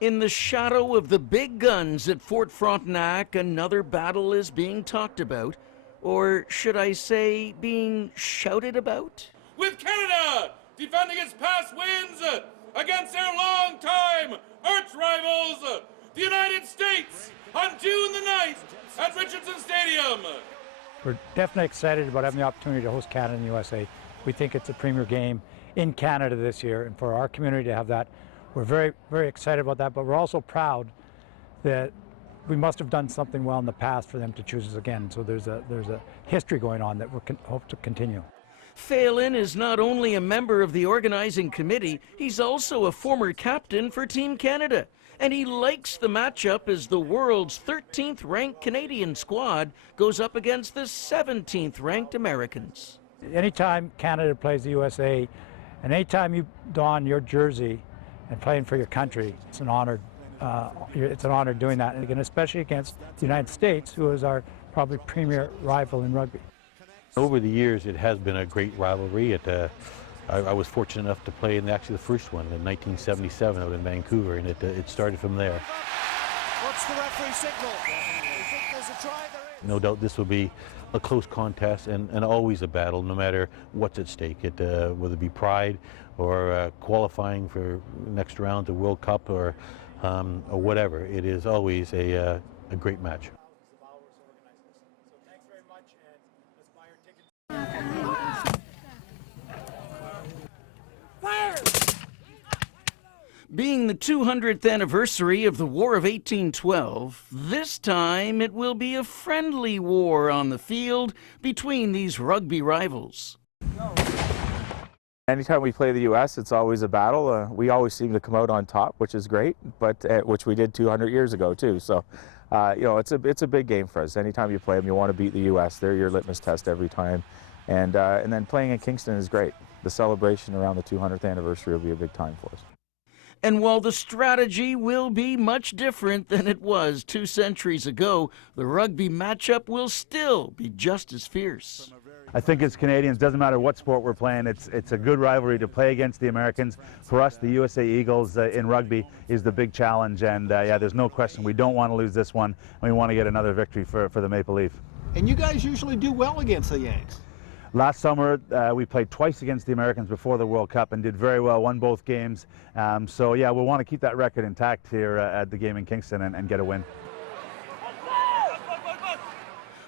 In the shadow of the big guns at Fort Frontenac, another battle is being talked about, or should I say, being shouted about? With Canada defending its past wins against their long-time arch rivals, the United States, on June the 9th at Richardson Stadium. We're definitely excited about having the opportunity to host Canada and the USA. We think it's a premier game in Canada this year, and for our community to have that, we're very, very excited about that, but we're also proud that we must have done something well in the past for them to choose us again. So there's a history going on that we hope to continue. Phelan is not only a member of the organizing committee, he's also a former captain for Team Canada. And he likes the matchup as the world's 13th ranked Canadian squad goes up against the 17th ranked Americans. Anytime Canada plays the USA, and anytime you don your jersey and playing for your country, it's an honor. It's an honor doing that, and especially against the United States, who is our probably premier rival in rugby. Over the years, it has been a great rivalry. I was fortunate enough to play in actually the first one in 1977 out in Vancouver, and it started from there. What's the referee signal? You think there's a try there? No doubt this will be a close contest and always a battle, no matter what's at stake. Whether it be pride or qualifying for next round to World Cup or whatever, it is always a great match. Being the 200th anniversary of the War of 1812, this time it will be a friendly war on the field between these rugby rivals. Anytime we play the U.S., it's always a battle. We always seem to come out on top, which is great, but which we did 200 years ago too. So, you know, it's a big game for us. Anytime you play them, you want to beat the U.S. They're your litmus test every time, and then playing in Kingston is great. The celebration around the 200th anniversary will be a big time for us. And while the strategy will be much different than it was 2 centuries ago, the rugby matchup will still be just as fierce. I think as Canadians, doesn't matter what sport we're playing, it's a good rivalry to play against the Americans. For us, the USA Eagles in rugby is the big challenge, and yeah, there's no question we don't want to lose this one, and we want to get another victory for the Maple Leaf. And you guys usually do well against the Yanks. Last summer, we played twice against the Americans before the World Cup and did very well, won both games. So yeah, we'll want to keep that record intact here at the game in Kingston and get a win.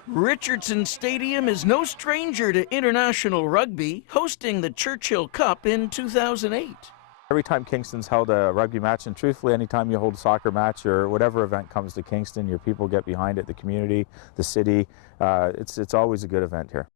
Richardson Stadium is no stranger to international rugby, hosting the Churchill Cup in 2008. Every time Kingston's held a rugby match, and truthfully, anytime you hold a soccer match or whatever event comes to Kingston, your people get behind it, the community, the city. It's always a good event here.